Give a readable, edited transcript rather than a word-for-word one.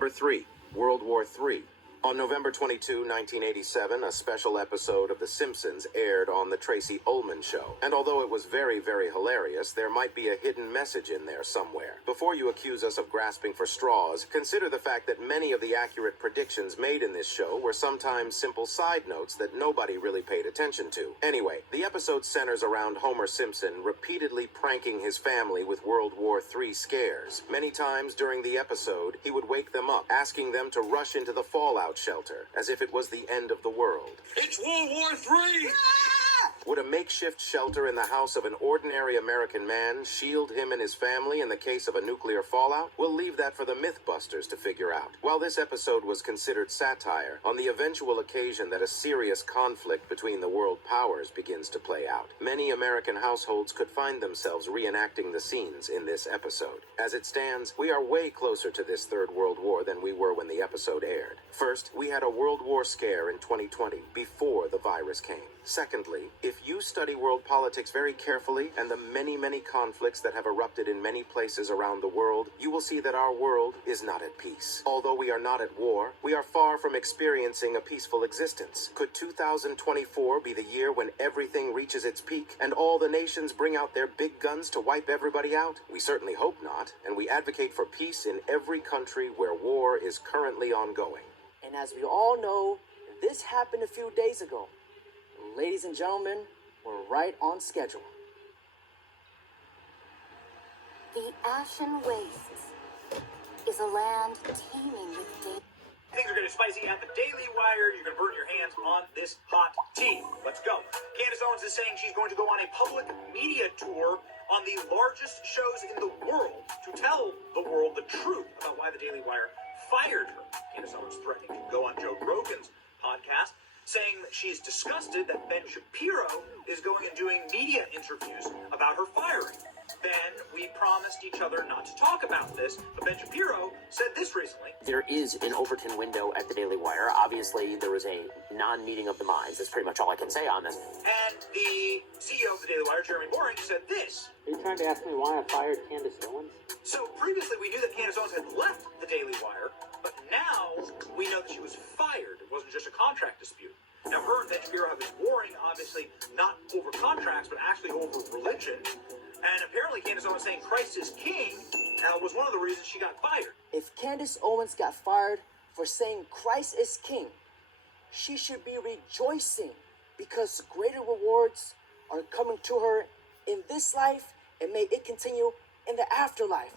Number 3. World War III. On November 22, 1987, a special episode of The Simpsons aired on The Tracy Ullman Show. And although it was very, very hilarious, there might be a hidden message in there somewhere. Before you accuse us of grasping for straws, consider the fact that many of the accurate predictions made in this show were sometimes simple side notes that nobody really paid attention to. Anyway, the episode centers around Homer Simpson repeatedly pranking his family with World War III scares. Many times during the episode, he would wake them up, asking them to rush into the fallout shelter, as if it was the end of the world. It's World War III! Would a makeshift shelter in the house of an ordinary American man shield him and his family in the case of a nuclear fallout? We'll leave that for the Mythbusters to figure out. While this episode was considered satire, on the eventual occasion that a serious conflict between the world powers begins to play out, many American households could find themselves reenacting the scenes in this episode. As it stands, we are way closer to this Third World War than we were when the episode aired. First, we had a World War scare in 2020, before the virus came. Secondly, if you study world politics very carefully and the many, many conflicts that have erupted in many places around the world, you will see that our world is not at peace. Although we are not at war, we are far from experiencing a peaceful existence. Could 2024 be the year when everything reaches its peak and all the nations bring out their big guns to wipe everybody out? We certainly hope not, and we advocate for peace in every country where war is currently ongoing. And as we all know, this happened a few days ago. Ladies and gentlemen, we're right on schedule. The Ashen Wastes is a land teeming with danger. Things are getting spicy at the Daily Wire. You're going to burn your hands on this hot tea. Let's go. Candace Owens is saying she's going to go on a public media tour on the largest shows in the world to tell the world the truth about why the Daily Wire fired her. Candace Owens threatening to go on Joe Rogan's podcast, saying that she's disgusted that Ben Shapiro is going and doing media interviews about her firing. Ben, we promised each other not to talk about this, but Ben Shapiro said this recently. There is an Overton window at the Daily Wire. Obviously, there was a non-meeting of the minds. That's pretty much all I can say on this. And the CEO of the Daily Wire, Jeremy Boring, said this. Are you trying to ask me why I fired Candace Owens? So previously we knew that Candace Owens had left the Daily Wire, but now we know that she was fired. It wasn't just a contract dispute. Now her and Ben Shapiro have been warring, obviously, not over contracts, but actually over religion. And apparently Candace Owens saying Christ is king was one of the reasons she got fired. If Candace Owens got fired for saying Christ is king, she should be rejoicing because greater rewards are coming to her in this life, and may it continue in the afterlife.